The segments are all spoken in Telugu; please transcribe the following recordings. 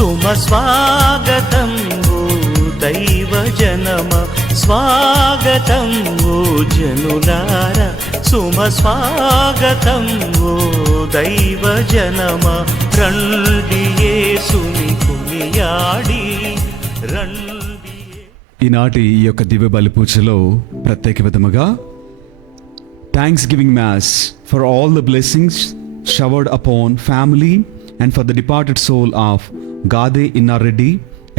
సుమ స్వాగతం ఓ దైవ జనమ, స్వాగతం ఓ జనులారా, సుమ స్వాగతం ఓ దైవ జనమ, రండి యేసుని కొనియాడి రండి. ఈనాటి ఈ యొక్క దివ్య బలి పూజలో ప్రత్యేక విధముగా thanksgiving mass for all the blessings showered upon family and for the departed soul of Gade Innareddy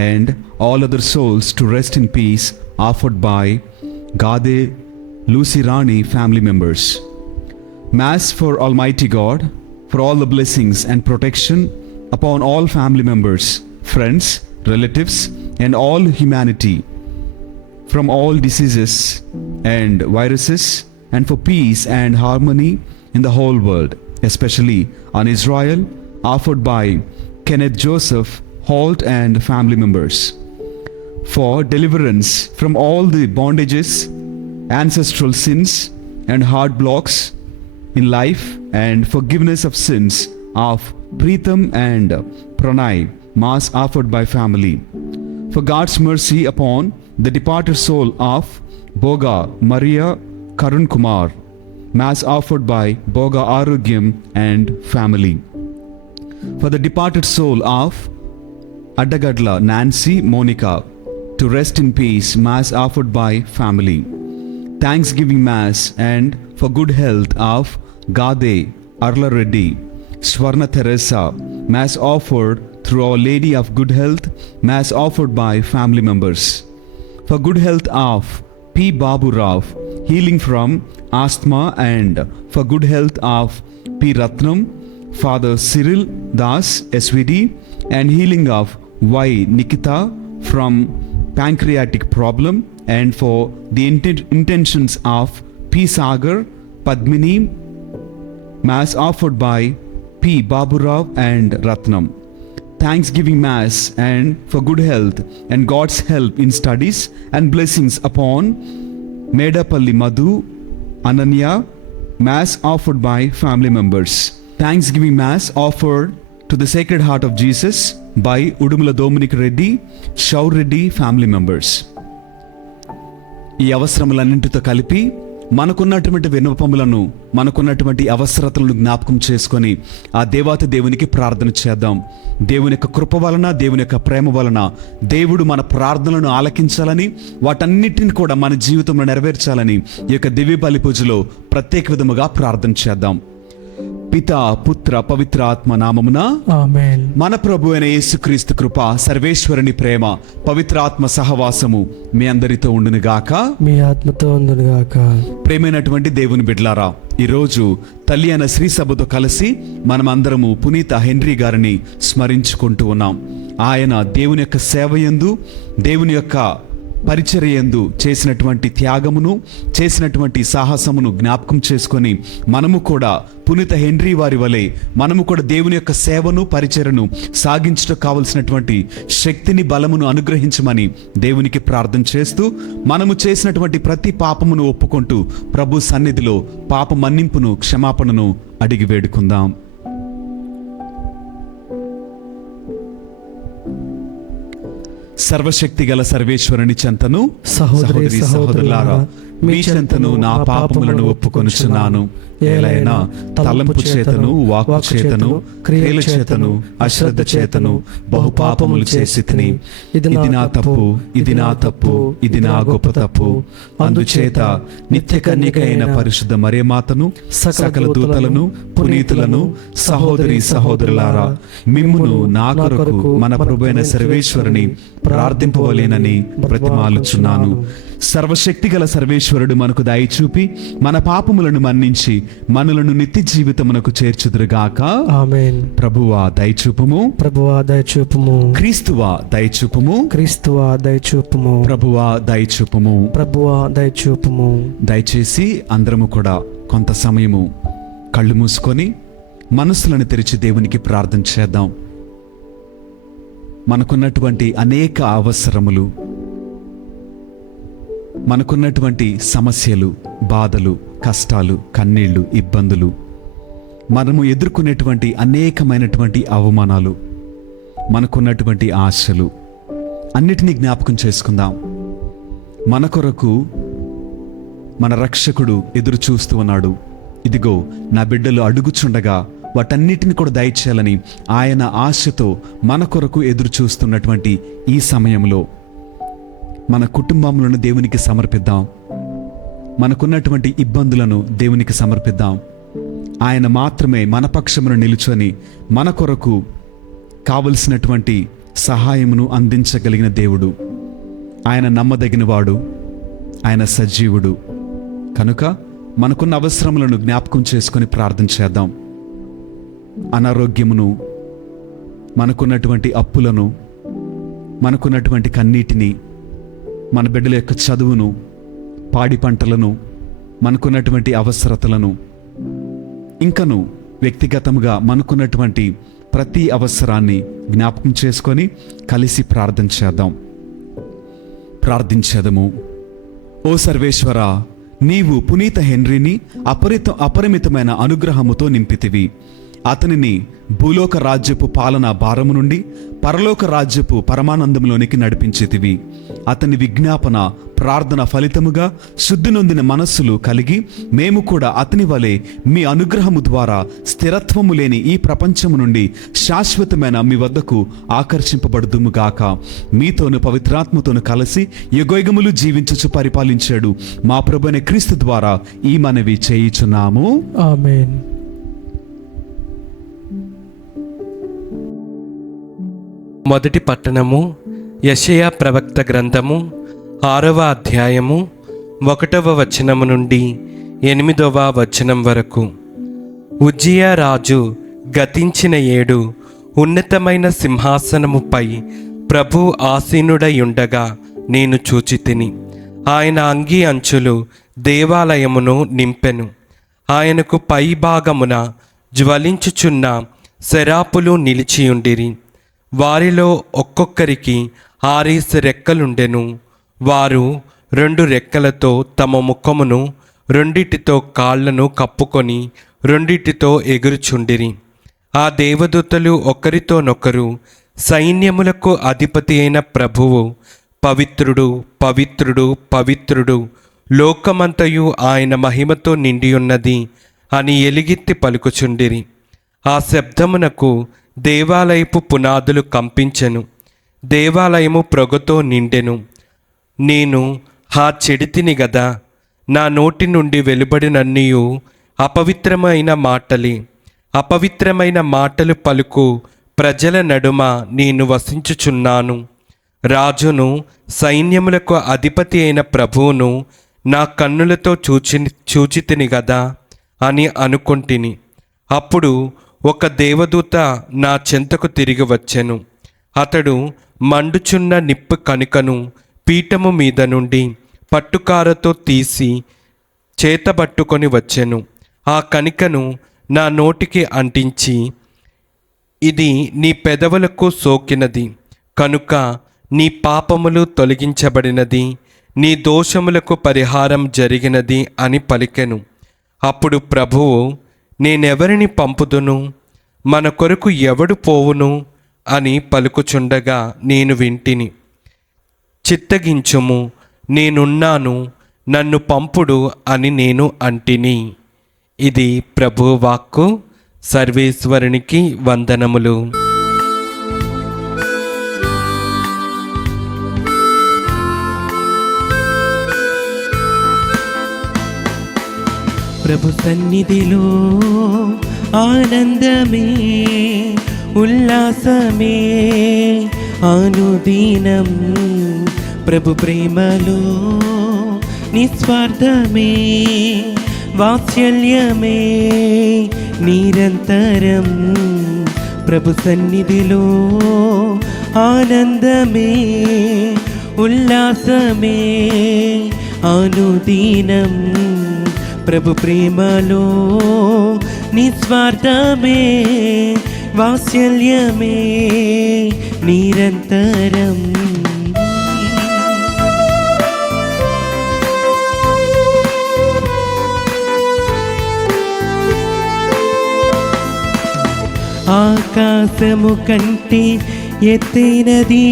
and all other souls to rest in peace, offered by Gade Lucy Rani family members. Mass for Almighty God, for all the blessings and protection upon all family members, friends, relatives and all humanity from all diseases and viruses, and for peace and harmony in the whole world, especially on Israel, offered by Kenneth Joseph Holt and family members. For deliverance from all the bondages, ancestral sins and heart blocks in life, and forgiveness of sins of Pritham and Pranay, Mass offered by family. For God's mercy upon the departed soul of Boga Maria Karun Kumar, Mass offered by Boga Arogyam and family. For the departed soul of Adagadla Nancy Monica, to rest in peace, Mass offered by family. Thanksgiving Mass and for good health of Gade Arla Reddy, Swarna Teresa, Mass offered through Our Lady of Good Health, Mass offered by family members. For good health of P. Babu Rao, healing from asthma, and for good health of P. Ratnam, Father Cyril Das SVD, and healing of Y. Nikita from pancreatic problem, and for the intentions of P. Sagar Padmini, Mass offered by P. Baburao and Ratnam. Thanksgiving Mass and for good health and God's help in studies and blessings upon Medapalli Madhu Ananya, Mass offered by family members. Thanksgiving Mass offered to the Sacred Heart of Jesus by Udumula Dominic Reddy, Shaur Reddy family members. ఈ అవసరములన్నింటితో కలిపి మనకున్నటువంటి విన్నపములను, మనకున్నటువంటి అవసరతలను జ్ఞాపకం చేసుకొని ఆ దేవాతి దేవునికి ప్రార్థన చేద్దాం. దేవుని యొక్క కృప వలన, దేవుని యొక్క ప్రేమ వలన దేవుడు మన ప్రార్థనలను ఆలకించాలని, వాటన్నిటిని కూడా మన జీవితంలో నెరవేర్చాలని ఈ యొక్క దివ్య బలి పూజలో ప్రత్యేక విధముగా ప్రార్థన చేద్దాం. పితా పుత్ర పవిత్ర ఆత్మ నామమున ఆమేన్. మన ప్రభు అయిన యేసుక్రీస్తు కృప, సర్వేశ్వరుని ప్రేమ, పవిత్ర ఆత్మ సహవాసము మీ అందరితో ఉండునుగాక, మీ ఆత్మతో ఉండునుగాక. ప్రేమైనటువంటి దేవుని బిడ్డలారా, ఈరోజు తల్లి అయిన శ్రీ సభతో కలిసి మనమందరము పునీత హెన్రీ గారిని స్మరించుకుంటూ ఉన్నాం. ఆయన దేవుని యొక్క సేవయందు, దేవుని యొక్క పరిచర్యందు చేసినటువంటి త్యాగమును, చేసినటువంటి సాహసమును జ్ఞాపకం చేసుకొని మనము కూడా పునీత హెన్రీ వారి వలె మనము కూడా దేవుని యొక్క సేవను, పరిచర్యను సాగించడం కావలసినటువంటి శక్తిని, బలమును అనుగ్రహించమని దేవునికి ప్రార్థన చేస్తూ, మనము చేసినటువంటి ప్రతి పాపమును ఒప్పుకుంటూ ప్రభు సన్నిధిలో పాప మన్నింపును, క్షమాపణను అడిగి వేడుకుందాం. సర్వశక్తి గల సర్వేశ్వరుని చెంతను, సహోదరి సహోదరులారా, మీ చెంతను నా పాపములను ఒప్పుకొనుచున్నాను. ఏలైనా తలంపు చేతను, వాక్కు చేతను, క్రియల చేతను, అశ్రద్ధ చేతను బహుపాపములు చేసి తిని, ఇది నా తప్పు, ఇది నా తప్పు, ఇది నా గొప్ప తప్పు. అందుచేత నిత్య కన్యక అయిన పరిశుద్ధ మరియమాతను, సకల దూతలను, పునీతులను, సహోదరి సహోదరులారా, మిమ్మును నా కొరకు మన ప్రభువైన సర్వేశ్వరుని ప్రార్థింపవలేనని బ్రతిమాలుచున్నాను. సర్వశక్తి గల సర్వేశ్వరుడు మనకు దయ చూపి మన పాపములను మన్నించి మనలను నిత్య జీవితమునకు చేర్చుదురుగాక. ఆమేన్. ప్రభువా దయచూపుము, ప్రభువా దయచూపుము. క్రీస్తువా దయచూపుము, క్రీస్తువా దయచూపుము. ప్రభువా దయచూపుము. ప్రభువా దయచూపుము. దయచేసి అందరము కూడా కొంత సమయము కళ్ళు మూసుకొని మనసులను తెరిచి దేవునికి ప్రార్థన చేద్దాం. మనకున్నటువంటి అనేక అవసరములు, మనకున్నటువంటి సమస్యలు, బాధలు, కష్టాలు, కన్నీళ్లు, ఇబ్బందులు, మనము ఎదుర్కొనేటువంటి అనేకమైనటువంటి అవమానాలు, మనకున్నటువంటి ఆశలు అన్నిటినీ జ్ఞాపకం చేసుకుందాం. మన కొరకు మన రక్షకుడు ఎదురు చూస్తూ ఉన్నాడు. ఇదిగో నా బిడ్డలు అడుగుచుండగా వాటన్నిటిని కూడా దయచేయాలని ఆయన ఆశతో మన కొరకు ఎదురు చూస్తున్నటువంటి ఈ సమయంలో మన కుటుంబములను దేవునికి సమర్పిద్దాం. మనకున్నటువంటి ఇబ్బందులను దేవునికి సమర్పిద్దాం. ఆయన మాత్రమే మన పక్షమును నిలుచొని మన కొరకు కావలసినటువంటి సహాయమును అందించగలిగిన దేవుడు. ఆయన నమ్మదగినవాడు, ఆయన సజీవుడు. కనుక మనకున్న అవసరములను జ్ఞాపకం చేసుకొని ప్రార్థన చేద్దాం. అనారోగ్యమును, మనకున్నటువంటి అప్పులను, మనకున్నటువంటి కన్నీటిని, మన బిడ్డల యొక్క చదువును, పాడి పంటలను, మనకున్నటువంటి అవసరతలను, ఇంకను వ్యక్తిగతముగా మనకున్నటువంటి ప్రతి అవసరాన్ని జ్ఞాపకం చేసుకొని కలిసి ప్రార్థన చేద్దాం. ప్రార్థించేదము. ఓ సర్వేశ్వర, నీవు పునీత హెన్రీని అపరిమితమైన అనుగ్రహముతో నింపితివి. అతనిని భూలోక రాజ్యపు పాలన భారము నుండి పరలోక రాజ్యపు పరమానందంలోనికి నడిపించేతివి. అతని విజ్ఞాపన ప్రార్థన ఫలితముగా శుద్ధి నొందిన మనస్సులు కలిగి మేము కూడా అతని వలె మీ అనుగ్రహము ద్వారా స్థిరత్వము లేని ఈ ప్రపంచము నుండి శాశ్వతమైన మీ వద్దకు ఆకర్షింపబడుదుముగాక. మీతోను పవిత్రాత్మతోను కలిసి యుగయుగములు జీవించుచు పరిపాలించాడు మా ప్రభువైన క్రీస్తు ద్వారా ఈ మనవి చేయుచున్నాము. ఆమేన్. మొదటి పట్టణము యెషయా ప్రవక్త గ్రంథము 6వ అధ్యాయము 1వ వచనము నుండి 8వ వచనం వరకు. ఉజ్జియా రాజు గతించిన ఏడు ఉన్నతమైన సింహాసనముపై ప్రభు ఆసీనుడై ఉండగా నేను చూచితిని. ఆయన అంగీ అంచులు దేవాలయమును నింపెను. ఆయనకు పై భాగమున జ్వలించుచున్న శరాపులు నిలిచియుండిరి. వారిలో ఒక్కొక్కరికి 6 రెక్కలుండెను. వారు 2 రెక్కలతో తమ ముఖమును, 2 కాళ్లను కప్పుకొని 2 ఎగురుచుండిరి. ఆ దేవదూతలు ఒకరితోనొకరు, సైన్యములకు అధిపతి అయిన ప్రభువు, పవిత్రుడు, పవిత్రుడు, పవిత్రుడు, లోకమంతయు ఆయన మహిమతో నిండియున్నది అని ఎలుగెత్తి పలుకుచుండిరి. ఆ శబ్దమునకు దేవాలయపు పునాదులు కంపించెను. దేవాలయము పొగతో నిండెను. నేను చెడితిని గదా, నా నోటి నుండి వెలువడినన్నీయు అపవిత్రమైన మాటలే. అపవిత్రమైన మాటలు పలుకు ప్రజల నడుమ నేను వసించుచున్నాను. రాజును, సైన్యములకు అధిపతి అయిన ప్రభువును నా కన్నులతో చూచితిని గదా అని అనుకొంటిని. అప్పుడు ఒక దేవదూత నా చెంతకు తిరిగి వచ్చెను. అతడు మండుచున్న నిప్పు కణికను పీఠము మీద నుండి పట్టుకారతో తీసి చేతబట్టుకొని వచ్చెను. ఆ కణికను నా నోటికి అంటించి, ఇది నీ పెదవులకు సోకినది కనుక నీ పాపములు తొలగించబడినది, నీ దోషములకు పరిహారం జరిగినది అని పలికెను. అప్పుడు ప్రభువు, నేనెవరిని పంపుదును, మన కొరకు ఎవడు పోవును అని పలుకుచుండగా నేను వింటిని. చిత్తగించుము, నేనున్నాను, నన్ను పంపుడు అని నేను అంటిని. ఇది ప్రభువు వాక్కు. సర్వేశ్వరునికి వందనములు. ప్రభు సన్నిధిలో ఆనందమే, ఉల్లాసమే అనుదినం. ప్రభు ప్రేమలో నిస్వార్థమే, వాత్సల్యమే నిరంతరం. ప్రభు సన్నిధిలో ఆనందమే, ఉల్లాసమే అనుదినం. ప్రభు ప్రేమలో నిస్వార్థమే, వాత్సల్యమే నిరంతరం. ఆకాశము కంటే ఎత్తైనది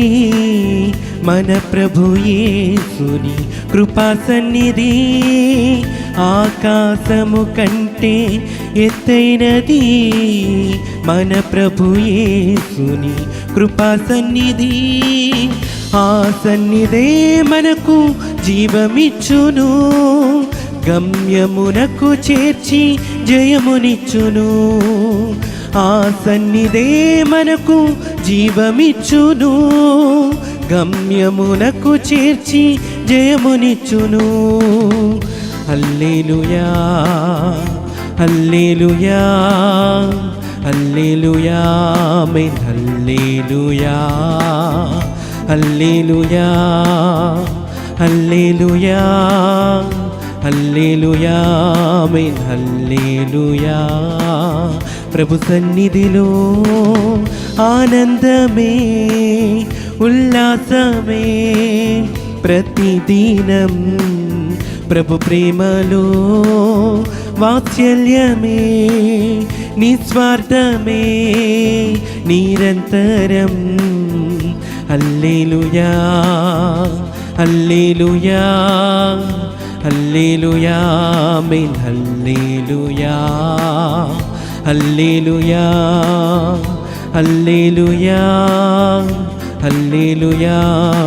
మన ప్రభు యేసుని కృపా సన్నిధి, ఆకాశము కంటే ఎత్తైనది మన ప్రభు యేసుని కృపా సన్నిధి. ఆ సన్నిధే మనకు జీవమిచ్చును, గమ్యమునకు చేర్చి జయమునిచ్చును. ఆ సన్నిధే మనకు జీవమిచ్చును, గమ్యమునకు చేర్చి జయమునిచ్చును. హల్లెలూయా హల్లెలూయా హల్లెలూయా ఆమేన్. హల్లెలూయా హల్లెలూయా హల్లెలూయా హల్లెలూయా ఆమేన్. హల్లెలూయా. ప్రభు సన్నిధిలో ఆనందమే ఉల్లాసమే ప్రతిదినం, ప్రభు ప్రేమలో వాత్సల్యమే నిస్వార్థమే నిరంతరం. హల్లెలూయా హల్లెలూయా హల్లెలూయా ఆమేన్. హల్లెలూయా హల్లెలూయా హల్లెలూయా హల్లెలూయా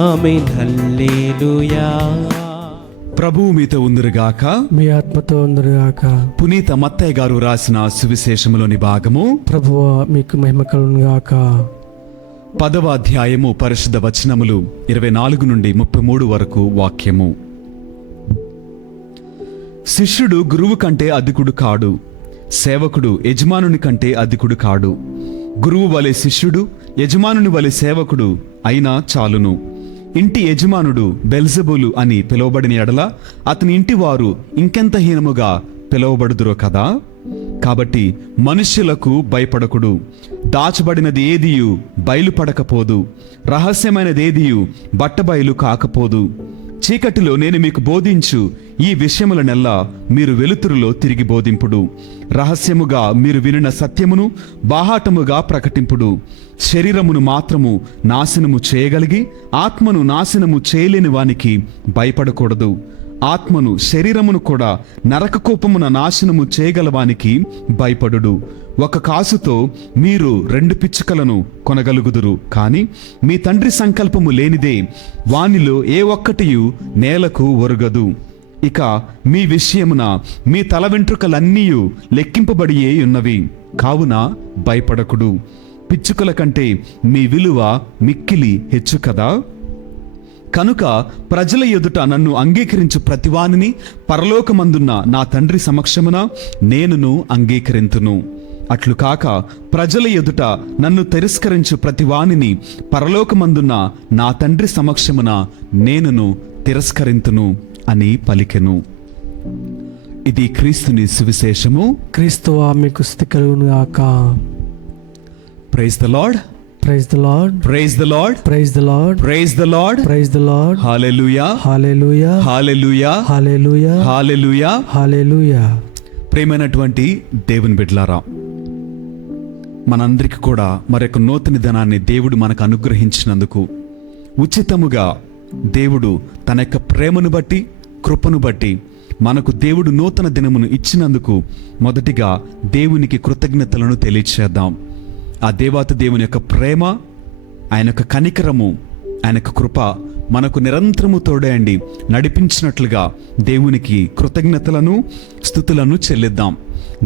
ఆమేన్. హల్లెలూయా. ప్రభువు మీతో ఉందిరుగాక. మీ ఆత్మతో ఉందరుగాక. పునీత మత్తయ్య గారు రాసిన సువిశేషములోని భాగము. ప్రభువా మీకు మహిమ కలుగునుగాక. 10వ అధ్యాయము పరిశుద్ధ వచనములు 24 నుండి 33 వరకు వాక్యము. శిష్యుడు గురువు కంటే అధికుడు కాడు, సేవకుడు యజమానుని కంటే అధికుడు కాడు. గురువు వలె శిష్యుడు, యజమానుని వలె సేవకుడు అయినా చాలును. ఇంటి యజమానుడు బెల్జెబూలు అని పిలువబడిన ఎడల అతని ఇంటి వారు ఇంకెంత హీనముగా పిలువబడుదురో కదా. కాబట్టి మనుష్యులకు భయపడకుడు. దాచబడినది ఏదియు బయలుపడకపోదు, రహస్యమైనదేదియు బట్టబయలు కాకపోదు. చీకటిలో నేను మీకు బోధించు ఈ విషయములనెల్లా మీరు వెలుతురులో తిరిగి బోధింపుడు. రహస్యముగా మీరు వినిన సత్యమును బాహాటముగా ప్రకటింపుడు. శరీరమును మాత్రము నాశనము చేయగలిగి ఆత్మను నాశనము చేయలేని వానికి భయపడకూడదు. ఆత్మను శరీరమును కూడా నరక కోపమున నాశనము చేయగలవానికి భయపడుడు. ఒక కాసుతో మీరు 2 పిచ్చుకలను కొనగలుగుదురు, కాని మీ తండ్రి సంకల్పము లేనిదే వానిలో ఏ ఒక్కటియు నేలకు ఒరుగదు. ఇక మీ విషయమున మీ తల వెంట్రుకలన్నీయు లెక్కింపబడియే ఉన్నవి, కావున భయపడకుడు. పిచ్చుకల కంటే మీ విలువ మిక్కిలి హెచ్చు కదా. కనుక ప్రజల ఎదుట నన్ను అంగీకరించు ప్రతివానిని పరలోకమందున్న నా తండ్రి సమక్షమున నేనును అంగీకరింతును. అట్లు కాక ప్రజల ఎదుట నన్ను తిరస్కరించు ప్రతివానిని పరలోకమందున్న నా తండ్రి సమక్షమున నేనును తిరస్కరింతును అని పలికెను. ఇది క్రీస్తుని సువిశేషము. క్రీస్తువా మీకు స్తుతి కలుగునుగాక. Praise the Lord. Praise the Lord. Praise the Lord. Praise the Lord. Praise the Lord. Praise the Lord. Hallelujah. Hallelujah. Hallelujah. Hallelujah. Hallelujah. Hallelujah. ప్రియమైనటువంటి దేవుని బిడ్డలారా, మనందరికి కూడా మరొక నూతన దినాన్ని దేవుడు మనకు అనుగ్రహించినందుకు ఉచితముగా దేవుడు తన యొక్క ప్రేమను బట్టి కృపను బట్టి మనకు దేవుడు నూతన దినమును ఇచ్చినందుకు మొదటిగా దేవునికి కృతజ్ఞతలను తెలియచేద్దాం. ఆ దేవాతి దేవుని యొక్క ప్రేమ, ఆయన యొక్క కనికరము, ఆయన యొక్క కృప మనకు నిరంతరము తోడేయండి నడిపించినట్లుగా దేవునికి కృతజ్ఞతలను స్తుతులను చెల్లిద్దాం.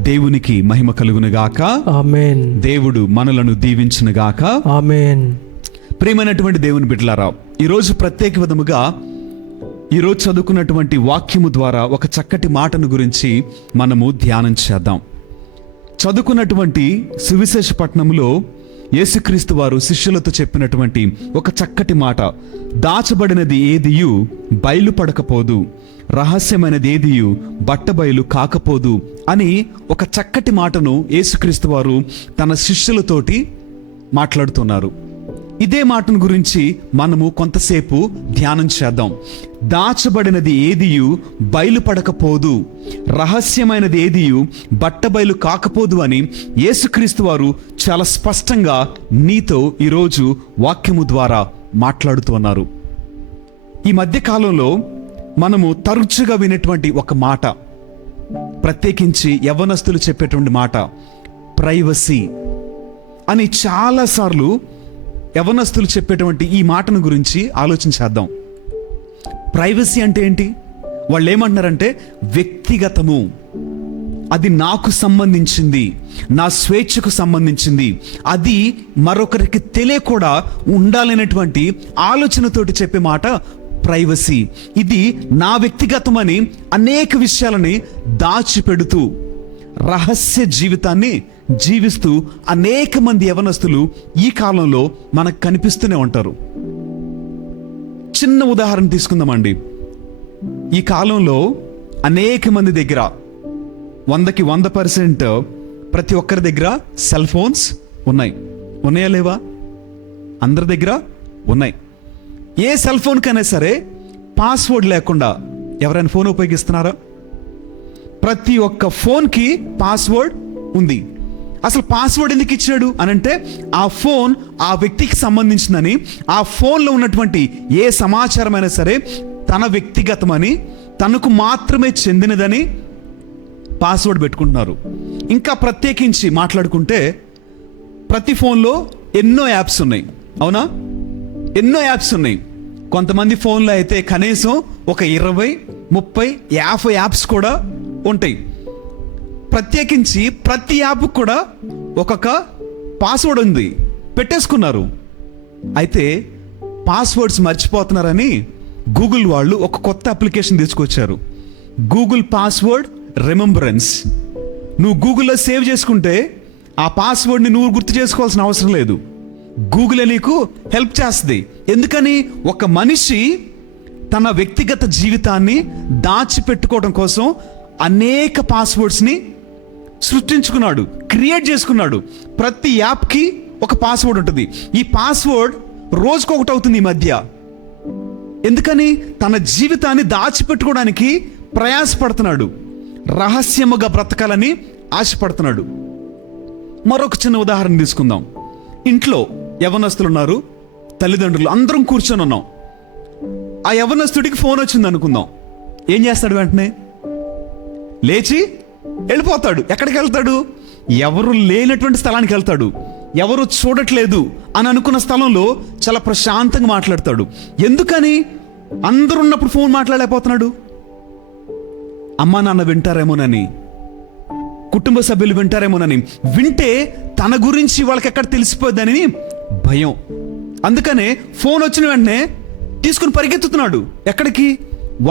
దేవునికి మహిమ కలుగునుగాక. ఆమేన్. దేవుడు మనలను దీవించునుగాక. ఆమేన్. ప్రియమైనటువంటి దేవుని బిడ్డలారా, ఈరోజు ప్రత్యేక విధముగా ఈరోజు చదువుకున్నటువంటి వాక్యము ద్వారా ఒక చక్కటి మాటను గురించి మనము ధ్యానం చేద్దాం. చదువుకున్నటువంటి సువిశేష పట్టణంలో యేసుక్రీస్తు వారు శిష్యులతో చెప్పినటువంటి ఒక చక్కటి మాట, దాచబడినది ఏదియు బయలుపడకపోదు, రహస్యమైనది ఏదియు బట్టబయలు కాకపోదు అని ఒక చక్కటి మాటను యేసుక్రీస్తు వారు తన శిష్యులతోటి మాట్లాడుతున్నారు. ఇదే మాటను గురించి మనము కొంతసేపు ధ్యానం చేద్దాం. దాచబడినది ఏదియు బయలుపడకపోదు, రహస్యమైనది ఏదియు బట్టబయలు కాకపోదు అని యేసుక్రీస్తు వారు చాలా స్పష్టంగా నీతో ఈరోజు వాక్యము ద్వారా మాట్లాడుతూ ఉన్నారు. ఈ మధ్య కాలంలో మనము తరచుగా వినేటువంటి ఒక మాట, ప్రత్యేకించి యవ్వనస్తులు చెప్పేటువంటి మాట, ప్రైవసీ అని చాలాసార్లు యవ్వనస్తులు చెప్పేటువంటి ఈ మాటను గురించి ఆలోచించేద్దాం. ప్రైవసీ అంటే ఏంటి? వాళ్ళు ఏమంటున్నారంటే వ్యక్తిగతము, అది నాకు సంబంధించింది, నా స్వేచ్ఛకు సంబంధించింది, అది మరొకరికి తెలియకుండా ఉండాలనేటువంటి ఆలోచనతోటి చెప్పే మాట ప్రైవసీ. ఇది నా వ్యక్తిగతమని అనేక విషయాలని దాచిపెడుతూ రహస్య జీవితాన్ని జీవిస్తూ అనేక మంది యవనస్తులు ఈ కాలంలో మనకు కనిపిస్తూనే ఉంటారు. చిన్న ఉదాహరణ తీసుకుందామండి. ఈ కాలంలో అనేక మంది దగ్గర 100% ప్రతి ఒక్కరి దగ్గర సెల్ ఫోన్స్ ఉన్నాయా లేవా? అందరి దగ్గర ఉన్నాయి. ఏ సెల్ ఫోన్ కైనా సరే పాస్వర్డ్ లేకుండా ఎవరైనా ఫోన్ ఉపయోగిస్తున్నారా? ప్రతి ఒక్క ఫోన్కి పాస్వర్డ్ ఉంది. అసలు పాస్వర్డ్ ఎందుకు ఇచ్చాడు అనంటే ఆ ఫోన్ ఆ వ్యక్తికి సంబంధించిందని, ఆ ఫోన్లో ఉన్నటువంటి ఏ సమాచారమైనా సరే తన వ్యక్తిగతమని, తనకు మాత్రమే చెందినదని పాస్వర్డ్ పెట్టుకుంటున్నారు. ఇంకా ప్రత్యేకించి మాట్లాడుకుంటే ప్రతి ఫోన్లో ఎన్నో యాప్స్ ఉన్నాయి, అవునా? ఎన్నో యాప్స్ ఉన్నాయి. కొంతమంది ఫోన్లో అయితే కనీసం ఒక 20, 30, 50 యాప్స్ కూడా ఉంటాయి. ప్రత్యేకించి ప్రతి యాప్ కూడా ఒక్కొక్క పాస్వర్డ్ ఉంది, పెట్టేసుకున్నారు. అయితే పాస్వర్డ్స్ మర్చిపోతున్నారని గూగుల్ వాళ్ళు ఒక కొత్త అప్లికేషన్ తీసుకొచ్చారు, గూగుల్ పాస్వర్డ్ రిమెంబరెన్స్. నువ్వు గూగుల్లో సేవ్ చేసుకుంటే ఆ పాస్వర్డ్ని నువ్వు గుర్తు చేసుకోవాల్సిన అవసరం లేదు, గూగులే నీకు హెల్ప్ చేస్తుంది. ఎందుకని? ఒక మనిషి తన వ్యక్తిగత జీవితాన్ని దాచిపెట్టుకోవడం కోసం అనేక పాస్వర్డ్స్ని సృష్టించుకున్నాడు, క్రియేట్ చేసుకున్నాడు. ప్రతి యాప్కి ఒక పాస్వర్డ్ ఉంటుంది. ఈ పాస్వర్డ్ రోజుకొకటి అవుతుంది ఈ మధ్య. ఎందుకని? తన జీవితాన్ని దాచిపెట్టుకోవడానికి ప్రయాసపడుతున్నాడు, రహస్యముగా బ్రతకాలని ఆశపడుతున్నాడు. మరొక చిన్న ఉదాహరణ తీసుకుందాం. ఇంట్లో యవనస్తులు ఉన్నారు, తల్లిదండ్రులు అందరం కూర్చొని ఉన్నాం. ఆ యవనస్తుడికి ఫోన్ వచ్చింది అనుకుందాం. ఏం చేస్తాడు? వెంటనే లేచి వెళ్ళిపోతాడు. ఎక్కడికి వెళ్తాడు? ఎవరు లేనటువంటి స్థలానికి వెళ్తాడు. ఎవరు చూడట్లేదు అని అనుకున్న స్థలంలో చాలా ప్రశాంతంగా మాట్లాడతాడు. ఎందుకని? అందరూ ఉన్నప్పుడు ఫోన్ మాట్లాడలేకపోతున్నాడు. అమ్మా నాన్న వింటారేమోనని, కుటుంబ సభ్యులు వింటారేమోనని, వింటే తన గురించి వాళ్ళకి ఎక్కడ తెలిసిపోద్దని భయం. అందుకనే ఫోన్ వచ్చిన వెంటనే తీసుకుని పరిగెత్తుతున్నాడు. ఎక్కడికి?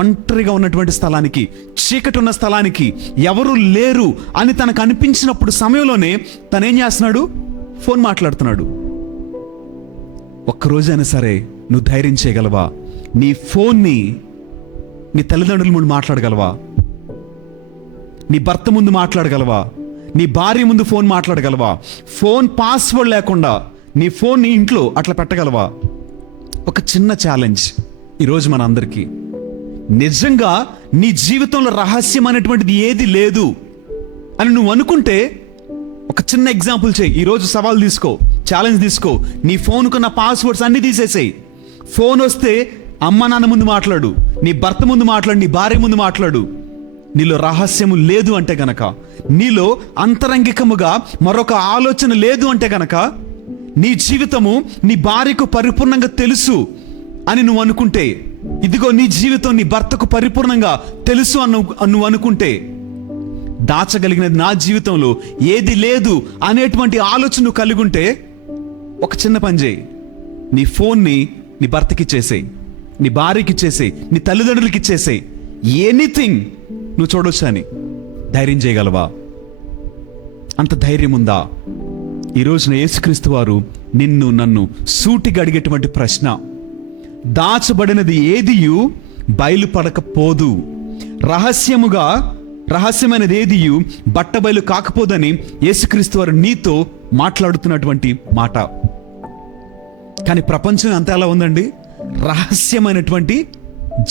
ఒంటరిగా ఉన్నటువంటి స్థలానికి, చీకటి ఉన్న స్థలానికి, ఎవరు లేరు అని తనకు అనిపించినప్పుడు సమయంలోనే తనేం చేస్తున్నాడు? ఫోన్ మాట్లాడుతున్నాడు. ఒక్కరోజైనా సరే నువ్వు ధైర్యం చేయగలవా? నీ ఫోన్ని నీ తల్లిదండ్రుల ముందు మాట్లాడగలవా? నీ భర్త ముందు మాట్లాడగలవా? నీ భార్య ముందు ఫోన్ మాట్లాడగలవా? ఫోన్ పాస్వర్డ్ లేకుండా నీ ఫోన్ నీ ఇంట్లో అట్లా పెట్టగలవా? ఒక చిన్న ఛాలెంజ్ ఈరోజు మన అందరికీ. నిజంగా నీ జీవితంలో రహస్యం అనేటువంటిది ఏది లేదు అని నువ్వు అనుకుంటే ఒక చిన్న ఎగ్జాంపుల్ చేయి. ఈరోజు సవాల్ తీసుకో, ఛాలెంజ్ తీసుకో. నీ ఫోన్కున్న పాస్వర్డ్స్ అన్ని తీసేసేయి. ఫోన్ వస్తే అమ్మ నాన్న ముందు మాట్లాడు, నీ భర్త ముందు మాట్లాడు, నీ భార్య ముందు మాట్లాడు. నీలో రహస్యము లేదు అంటే గనక, నీలో అంతరంగికముగా మరొక ఆలోచన లేదు అంటే గనక, నీ జీవితము నీ భార్యకు పరిపూర్ణంగా తెలుసు అని నువ్వు అనుకుంటే, ఇదిగో నీ జీవితం నీ భర్తకు పరిపూర్ణంగా తెలుసు అని నువ్వు అనుకుంటే, దాచగలిగినది నా జీవితంలో ఏది లేదు అనేటువంటి ఆలోచన నువ్వు కలిగి ఉంటే, ఒక చిన్న పని చేయి. నీ ఫోన్ని నీ భర్తకి ఇచ్చేసేయి, నీ భార్యకి ఇచ్చేసేయి, నీ తల్లిదండ్రులకి ఇచ్చేసేయి. ఎనీథింగ్ నువ్వు చూడొచ్చు అని ధైర్యం చేయగలవా? అంత ధైర్యం ఉందా? ఈరోజున యేసుక్రీస్తు వారు నిన్ను నన్ను సూటిగా అడిగేటువంటి ప్రశ్న, దాచబడినది ఏదియు బయలుపడకపోదు, రహస్యమైనది ఏదియు బట్టబయలు కాకపోదని యేసుక్రీస్తు వారు నీతో మాట్లాడుతున్నటువంటి మాట. కానీ ప్రపంచం అంతా ఎలా ఉందండి? రహస్యమైనటువంటి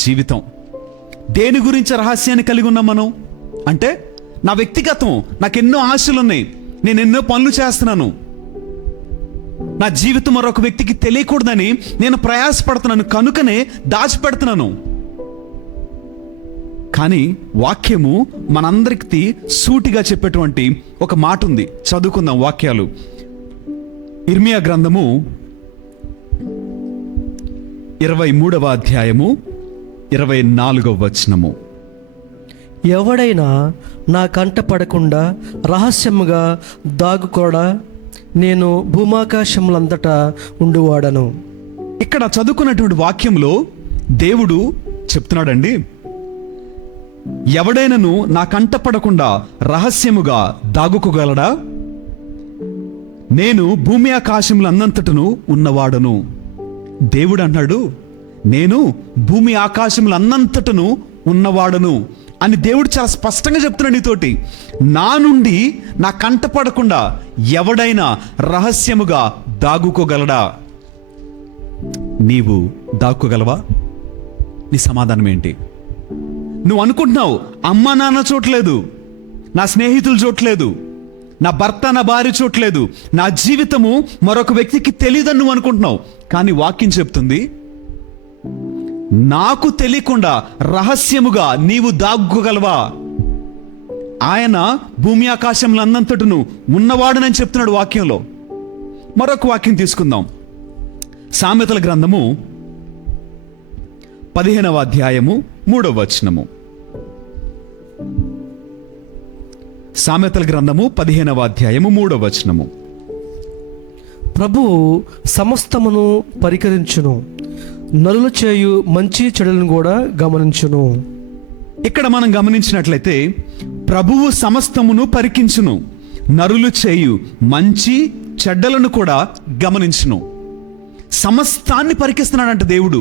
జీవితం. దేని గురించి రహస్యాన్ని కలిగి ఉన్నాం మనం అంటే, నా వ్యక్తిగతం, నాకు ఎన్నో ఆశలు ఉన్నాయి, నేను ఎన్నో పనులు చేస్తున్నాను, నా జీవితం మరొక వ్యక్తికి తెలియకూడదని నేను ప్రయాసపడుతున్నాను, కనుకనే దాచిపెడుతున్నాను. కానీ వాక్యము మనందరికీ సూటిగా చెప్పేటువంటి ఒక మాట ఉంది. చదువుకుందాం వాక్యాలు. ఇర్మియా గ్రంథము 23వ అధ్యాయము 24వ వచనము. ఎవడైనా నా కంట పడకుండా రహస్యముగా దాగుకోడా నేను భూమాకాశములంతటా ఉండువాడను. ఇక్కడ చదువుకున్నటువంటి వాక్యంలో దేవుడు చెప్తున్నాడండి, ఎవడైనను నా కంట పడకుండా రహస్యముగా దాగుకోగలడా? నేను భూమి ఆకాశములన్నంతటను ఉన్నవాడను. దేవుడు అన్నాడు, నేను భూమి ఆకాశములన్నంతటను ఉన్నవాడను అని దేవుడు చాలా స్పష్టంగా చెప్తున్నాడు నీతోటి. నా నుండి నా కంట పడకుండా ఎవడైనా రహస్యముగా దాగుకోగలడా? నీవు దాక్కోగలవా? నీ సమాధానం ఏంటి? నువ్వు అనుకుంటున్నావు, అమ్మ నాన్న చూడలేదు, నా స్నేహితులు చూడలేదు, నా భర్త నా భార్య చూడలేదు, నా జీవితము మరొక వ్యక్తికి తెలియదని నువ్వు అనుకుంటున్నావు. కానీ వాక్యం చెప్తుంది, నాకు తెలియకుండా రహస్యముగా నీవు దాక్కోగలవా? ఆయన భూమి ఆకాశములన్నంతటను ఉన్నవాడనని చెప్తున్నాడు వాక్యంలో. మరొక వాక్యం తీసుకుందాం. సామెతల గ్రంథము 15వ అధ్యాయము 3వ వచనము. సామెతల గ్రంథము 15వ అధ్యాయము 3వ వచనము. ప్రభువు సమస్తమును పరికరించును, నరులు చేయు మంచి చెడులను కూడా గమనించును. ఇక్కడ మనం గమనించినట్లయితే ప్రభువు సమస్తమును పరికించును, నరులు చేయు మంచి చెడ్డలను కూడా గమనించును. సమస్తాన్ని పరికిస్తున్నాడంట దేవుడు.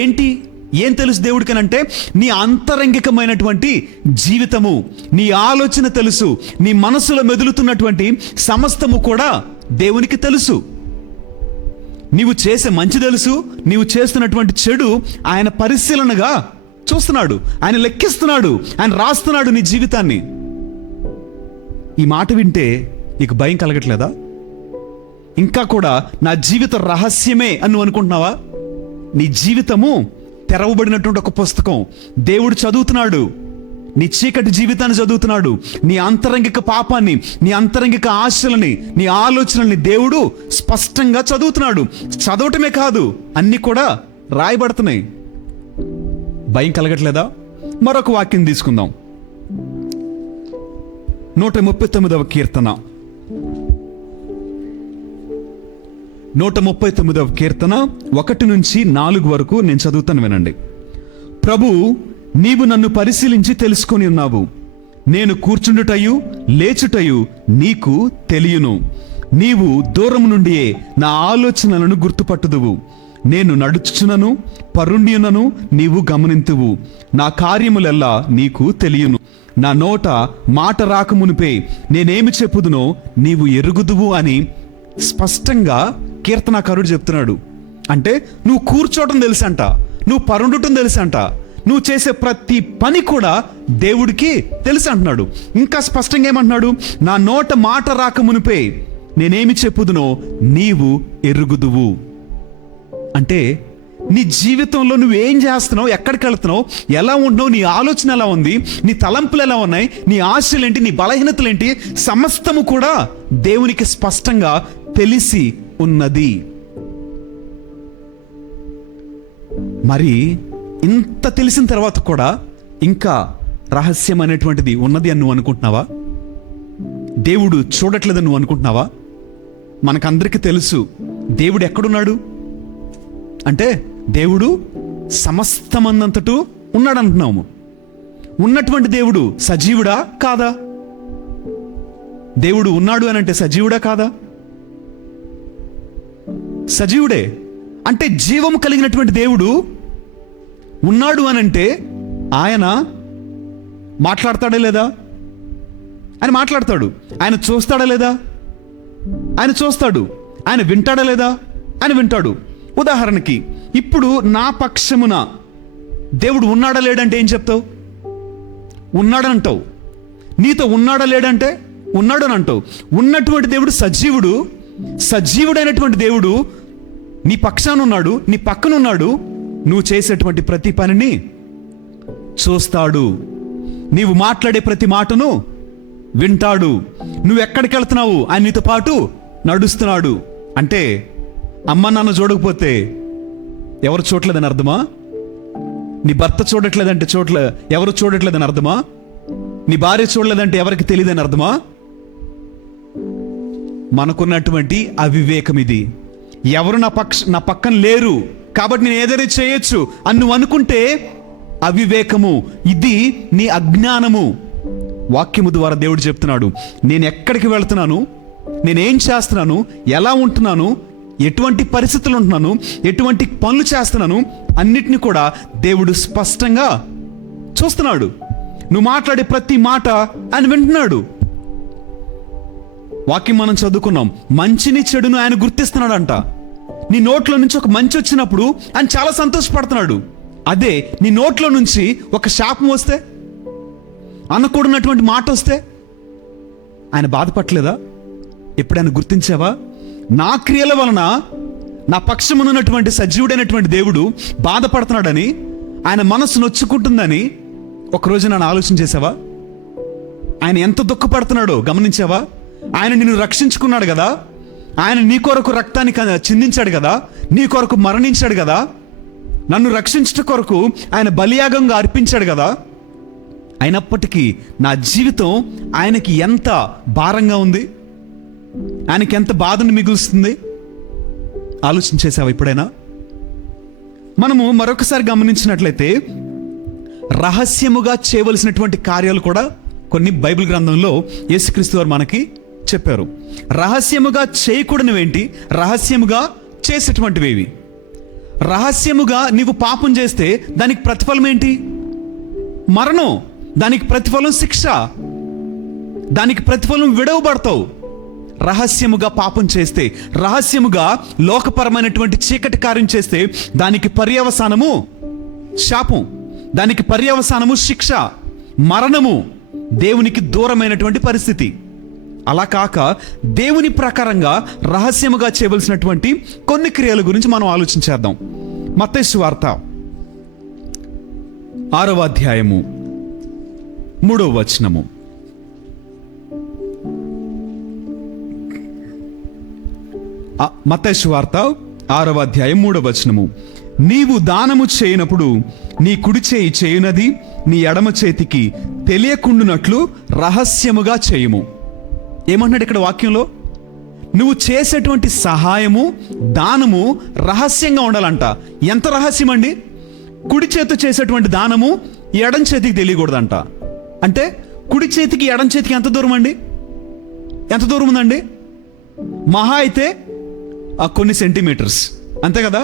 ఏంటి, ఏం తెలుసు దేవుడికనంటే, నీ అంతరంగికమైనటువంటి జీవితము, నీ ఆలోచన తెలుసు, నీ మనసులో మెదులుతున్నటువంటి సమస్తము కూడా దేవునికి తెలుసు. నీవు చేసే మంచి తెలుసు, నీవు చేస్తున్నటువంటి చెడు ఆయన పరిశీలనగా చూస్తున్నాడు, ఆయన లెక్కిస్తున్నాడు, ఆయన రాస్తున్నాడు నీ జీవితాన్ని. ఈ మాట వింటే నీకు భయం కలగట్లేదా? ఇంకా కూడా నా జీవిత రహస్యమే అని నువ్వు అనుకుంటున్నావా? నీ జీవితము తెరవబడినటువంటి ఒక పుస్తకం. దేవుడు చదువుతున్నాడు, నీ చీకటి జీవితాన్ని చదువుతున్నాడు. నీ అంతరంగిక పాపాన్ని, నీ అంతరంగిక ఆశలని, నీ ఆలోచనల్ని దేవుడు స్పష్టంగా చదువుతున్నాడు. చదవటమే కాదు, అన్ని కూడా రాయబడుతున్నాయి. భయం కలగట్లేదా? మరొక వాక్యం తీసుకుందాం. 139వ కీర్తన 139వ కీర్తన 1 నుంచి 4 వరకు నేను చదువుతాను, వినండి. ప్రభు, నీవు నన్ను పరిశీలించి తెలుసుకొని ఉన్నావు. నేను కూర్చుండుటయు లేచుటయు నీకు తెలియను. నీవు దూరం నుండియే నా ఆలోచనలను గుర్తుపట్టుదువు. నేను నడుచుచునను పరుండియునను నీవు గమనింతువు. నా కార్యములెల్లా నీకు తెలియను. నా నోట మాట రాకమునిపే నేనేమి చెప్పుదునో నీవు ఎరుగుదువు అని స్పష్టంగా కీర్తనాకారుడు చెప్తున్నాడు. అంటే నువ్వు కూర్చోవటం తెలుసంట, నువ్వు పరుండటం తెలుసంట, నువ్వు చేసే ప్రతి పని కూడా దేవుడికి తెలుసు అంటున్నాడు. ఇంకా స్పష్టంగా ఏమంటున్నాడు? నా నోట మాట రాకమునిపే నేనేమి చెప్పుదునో నీవు ఎరుగుదువు. అంటే నీ జీవితంలో నువ్వేం చేస్తున్నావు, ఎక్కడికి వెళ్తున్నావు, ఎలా ఉంటున్నావు, నీ ఆలోచన ఎలా ఉంది, నీ తలంపులు ఎలా ఉన్నాయి, నీ ఆశలేంటి, నీ బలహీనతలేంటి, సమస్తము కూడా దేవునికి స్పష్టంగా తెలిసి ఉన్నది. మరి ఇంత తెలిసిన తర్వాత కూడా ఇంకా రహస్యం అనేటువంటిది ఉన్నది అని నువ్వు అనుకుంటున్నావా? దేవుడు చూడట్లేదని నువ్వు అనుకుంటున్నావా? మనకందరికీ తెలుసు దేవుడు ఎక్కడున్నాడు అంటే, దేవుడు సమస్తమందంతటూ ఉన్నాడు అంటున్నాము. ఉన్నటువంటి దేవుడు సజీవుడా కాదా? దేవుడు ఉన్నాడు అని అంటే సజీవుడా కాదా? సజీవుడే. అంటే జీవము కలిగినటువంటి దేవుడు ఉన్నాడు అని అంటే ఆయన మాట్లాడతాడా లేదా? ఆయన మాట్లాడతాడు. ఆయన చూస్తాడా లేదా? ఆయన చూస్తాడు. ఆయన వింటాడా లేదా? అని వింటాడు. ఉదాహరణకి ఇప్పుడు నా పక్షమున దేవుడు ఉన్నాడా లేడంటే ఏం చెప్తావు? ఉన్నాడంటావు. నీతో ఉన్నాడా లేడంటే ఉన్నాడు అని అంటావు. ఉన్నటువంటి దేవుడు సజీవుడు, సజీవుడైనటువంటి దేవుడు నీ పక్షాన ఉన్నాడు, నీ పక్కన ఉన్నాడు. నువ్వు చేసేటువంటి ప్రతి పనిని చూస్తాడు, నీవు మాట్లాడే ప్రతి మాటను వింటాడు. నువ్వు ఎక్కడికి వెళ్తున్నావు ఆయన నీతో పాటు నడుస్తున్నాడు. అంటే అమ్మ నాన్న చూడకపోతే ఎవరు చూడలేదని అర్థమా? నీ భర్త చూడట్లేదంటే ఎవరు చూడట్లేదని అర్థమా? నీ భార్య చూడలేదంటే ఎవరికి తెలియదని అర్థమా? మనకున్నటువంటి అవివేకం ఇది. ఎవరు నా పక్కన లేరు కాబట్టి నేను ఏదైనా చేయొచ్చు అని నువ్వు అనుకుంటే అవివేకము, ఇది నీ అజ్ఞానము. వాక్యము ద్వారా దేవుడు చెప్తున్నాడు, నేను ఎక్కడికి వెళ్తున్నాను, నేనేం చేస్తున్నాను, ఎలా ఉంటున్నాను, ఎటువంటి పరిస్థితులు ఉంటున్నాను, ఎటువంటి పనులు చేస్తున్నాను, అన్నిటిని కూడా దేవుడు స్పష్టంగా చూస్తున్నాడు. నువ్వు మాట్లాడే ప్రతి మాట ఆయన వింటున్నాడు. వాక్యం మనం చదువుకున్నాం, మంచిని చెడును ఆయన గుర్తిస్తున్నాడంట. నీ నోట్లో నుంచి ఒక మంచి వచ్చినప్పుడు ఆయన చాలా సంతోషపడుతున్నాడు. అదే నీ నోట్లో నుంచి ఒక శాపం వస్తే, అనకూడనటువంటి మాట వస్తే ఆయన బాధపడలేదా? ఎప్పుడైనా గుర్తించావా? నా క్రియల వలన నా పక్షమునున్నటువంటి సజీవుడైనటువంటి దేవుడు బాధపడుతున్నాడని, ఆయన మనసు నొచ్చుకుంటుందని ఒకరోజు నన్ను ఆలోచన చేసావా? ఆయన ఎంత దుఃఖపడుతున్నాడో గమనించావా? ఆయన నిన్ను రక్షించుకున్నాడు కదా, ఆయన నీ కొరకు రక్తాన్ని చిందించాడు కదా, నీ కొరకు మరణించాడు కదా, నన్ను రక్షించట కొరకు ఆయన బలియాగంగా అర్పించాడు కదా. అయినప్పటికీ నా జీవితం ఆయనకి ఎంత భారంగా ఉంది, ఆయనకి ఎంత బాధను మిగులుస్తుంది ఆలోచించేసావా ఎప్పుడైనా? మనము మరొకసారి గమనించినట్లయితే రహస్యముగా చేయవలసినటువంటి కార్యాలు కూడా కొన్ని బైబిల్ గ్రంథంలో యేసుక్రీస్తు వారు మనకి చెప్పారు. రహస్యముగా చేయకూడనివేంటి, రహస్యముగా చేసేటువంటివేవి? రహస్యముగా నీవు పాపం చేస్తే దానికి ప్రతిఫలం ఏంటి? మరణం. దానికి ప్రతిఫలం శిక్ష, దానికి ప్రతిఫలం విడవబడతావు. రహస్యముగా పాపం చేస్తే, రహస్యముగా లోకపరమైనటువంటి చీకటి కార్యం చేస్తే దానికి పర్యవసానము శాపం, దానికి పర్యవసానము శిక్ష, మరణము, దేవునికి దూరమైనటువంటి పరిస్థితి. అలా కాక దేవుని ప్రకారంగా రహస్యముగా చేయవలసినటువంటి కొన్ని క్రియల గురించి మనం ఆలోచించేద్దాం. మత్తయి సువార్త 6వ అధ్యాయము 3వ వచనము. మత్తయి సువార్త 6వ అధ్యాయం 3వ వచనము. నీవు దానము చేయనప్పుడు నీ కుడి చేయి చేయునది నీ ఎడమ చేతికి తెలియకుండునట్లు రహస్యముగా చేయుము. ఏమంటున్నాడు ఇక్కడ వాక్యంలో? నువ్వు చేసేటువంటి సహాయము, దానము రహస్యంగా ఉండాలంట. ఎంత రహస్యం అండి? కుడి చేతితో చేసేటువంటి దానము ఎడం చేతికి తెలియకూడదంట. అంటే కుడి చేతికి ఎడం చేతికి ఎంత దూరం అండి? ఎంత దూరం ఉందండి? మహా అయితే కొన్ని సెంటీమీటర్స్, అంతే కదా.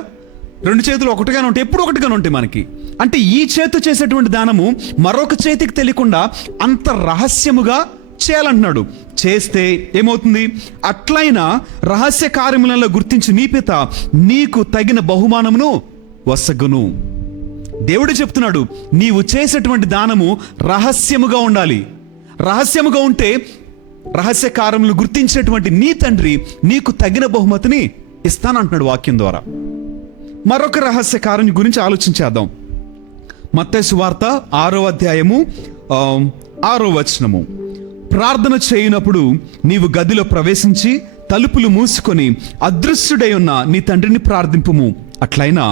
రెండు చేతులు ఒకటిగానే ఉంటాయి, ఎప్పుడు ఒకటిగానే ఉంటాయి మనకి. అంటే ఈ చేతితో చేసేటువంటి దానము మరొక చేతికి తెలియకుండా అంత రహస్యముగా చేయాలంటున్నాడు. చేస్తే ఏమవుతుంది? అట్లయినా రహస్య కార్యములలో గుర్తించి నీ పిత నీకు తగిన బహుమానమును వసగును. దేవుడు చెప్తున్నాడు, నీవు చేసేటువంటి దానము రహస్యముగా ఉండాలి. రహస్యముగా ఉంటే రహస్య కార్యములు గుర్తించేటువంటి నీ తండ్రి నీకు తగిన బహుమతిని ఇస్తానంటున్నాడు వాక్యం ద్వారా. మరొక రహస్య కార్యం గురించి ఆలోచించేద్దాం. మత్తయి సువార్త 6వ అధ్యాయము 6వ వచనము. ప్రార్థన చేయనప్పుడు నీవు గదిలో ప్రవేశించి తలుపులు మూసుకొని అదృశ్యుడై ఉన్న నీ తండ్రిని ప్రార్థింపుము. అట్లయినా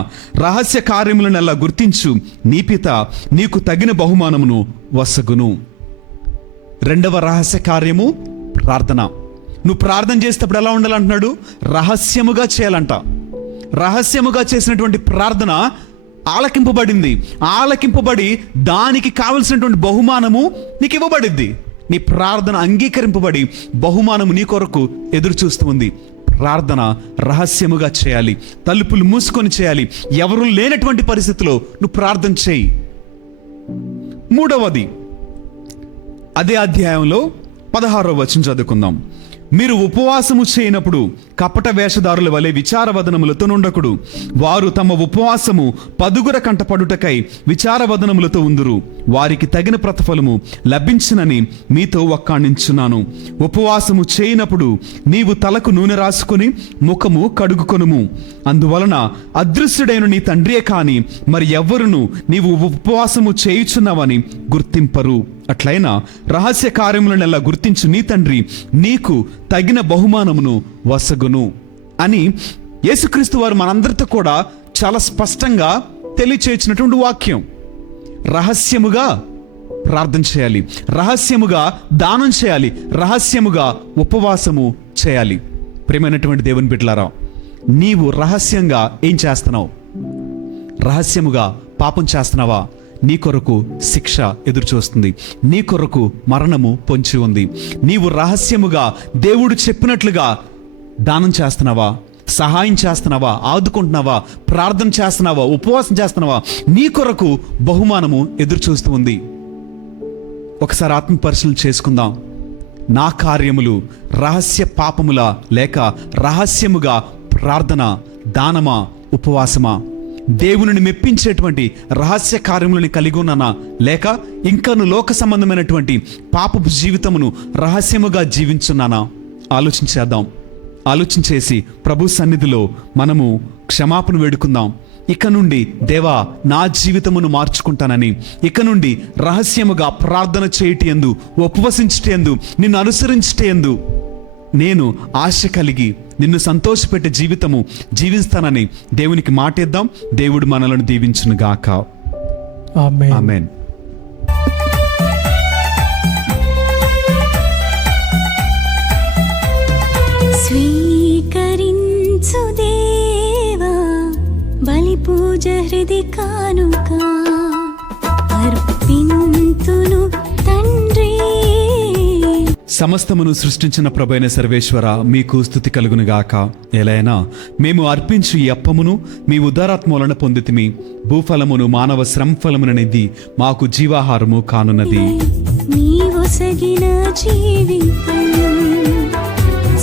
రహస్య కార్యములను అలా గుర్తించు, నీ పిత నీకు తగిన బహుమానమును వసగును. రెండవ రహస్య కార్యము ప్రార్థన. నువ్వు ప్రార్థన చేసేటప్పుడు ఎలా ఉండాలంటున్నాడు? రహస్యముగా చేయాలంట. రహస్యముగా చేసినటువంటి ప్రార్థన ఆలకింపబడింది. ఆలకింపబడి దానికి కావలసినటువంటి బహుమానము నీకు ఇవ్వబడింది. నీ ప్రార్థన అంగీకరింపబడి బహుమానము నీ కొరకు ఎదురు చూస్తూ ఉంది. ప్రార్థన రహస్యముగా చేయాలి, తలుపులు మూసుకొని చేయాలి. ఎవరు లేనటువంటి పరిస్థితిలో నువ్వు ప్రార్థన చేయి. మూడవది అదే అధ్యాయంలో 16వ వచనం చదువుకుందాం. మీరు ఉపవాసము చేయనప్పుడు కపట వేషధారుల వలె విచారవదనములతో నుండకుడు. వారు తమ ఉపవాసము పదుగుర కంటపడుటకై విచారవదనములతో ఉందురు. వారికి తగిన ప్రతిఫలము లభించునని మీతో ఒక్కాణించున్నాను. ఉపవాసము చేయనప్పుడు నీవు తలకు నూనె రాసుకొని ముఖము కడుగుకొనుము. అందువలన అదృశ్యుడైన నీ తండ్రియే కాని మరి ఎవ్వరును నీవు ఉపవాసము చేయుచున్నావని గుర్తింపరు. అట్లయినా రహస్య కార్యములనెల్లా గుర్తించు నీ తండ్రి నీకు తగిన బహుమానమును వసగును అని యేసుక్రీస్తు వారు మనందరితో కూడా చాలా స్పష్టంగా తెలియచేసినటువంటి వాక్యం. రహస్యముగా ప్రార్థన చేయాలి, రహస్యముగా దానం చేయాలి, రహస్యముగా ఉపవాసము చేయాలి. ప్రియమైనటువంటి దేవుని బిడ్డలారా, నీవు రహస్యంగా ఏం చేస్తున్నావు? రహస్యముగా పాపం చేస్తున్నావా? నీ కొరకు శిక్ష ఎదురు చూస్తుంది, నీ కొరకు మరణము పొంచి ఉంది. నీవు రహస్యముగా దేవుడు చెప్పినట్లుగా దానం చేస్తున్నావా? సహాయం చేస్తున్నావా? ఆదుకుంటున్నావా? ప్రార్థన చేస్తున్నావా? ఉపవాసం చేస్తున్నావా? నీ కొరకు బహుమానము ఎదురు చూస్తూ ఉంది. ఒకసారి ఆత్మ పరిశీలన చేసుకుందాం. నా కార్యములు రహస్య పాపములా లేక రహస్యముగా ప్రార్థన, దానమా, ఉపవాసమా? దేవుని మెప్పించేటువంటి రహస్య కార్యములను కలిగి ఉన్నానా లేక ఇంకను లోక సంబంధమైనటువంటి పాపపు జీవితమును రహస్యముగా జీవించున్నానా? ఆలోచించేద్దాం. ఆలోచించేసి ప్రభు సన్నిధిలో మనము క్షమాపణ వేడుకుందాం. ఇక నుండి దేవా నా జీవితమును మార్చుకుంటానని, ఇక నుండి రహస్యముగా ప్రార్థన చేయటందు, ఉపవసించటందు, నిన్ను అనుసరించటందు నేను ఆశ కలిగి నిన్ను సంతోషపెట్టే జీవితము జీవిస్తానని దేవునికి మాటేద్దాం. దేవుడు మనలను దీవించునుగాక. ఆమేన్. ఆమేన్. స్వీకరించు దేవా బలి పూజ హృది కానుక అర్పింతును తండ్రి. సమస్తమును సృష్టించిన ప్రభైన సర్వేశ్వర మీకు స్తుతి కలుగునుగాక. ఎలైనా మేము అర్పించు ఈ అప్పమును మీ ఉదారాత్మూలన పొందితిమి. భూఫలమును మానవ శ్రమఫలముననిది మాకు జీవాహారము కానున్నది. నీవొసగిన జీవితం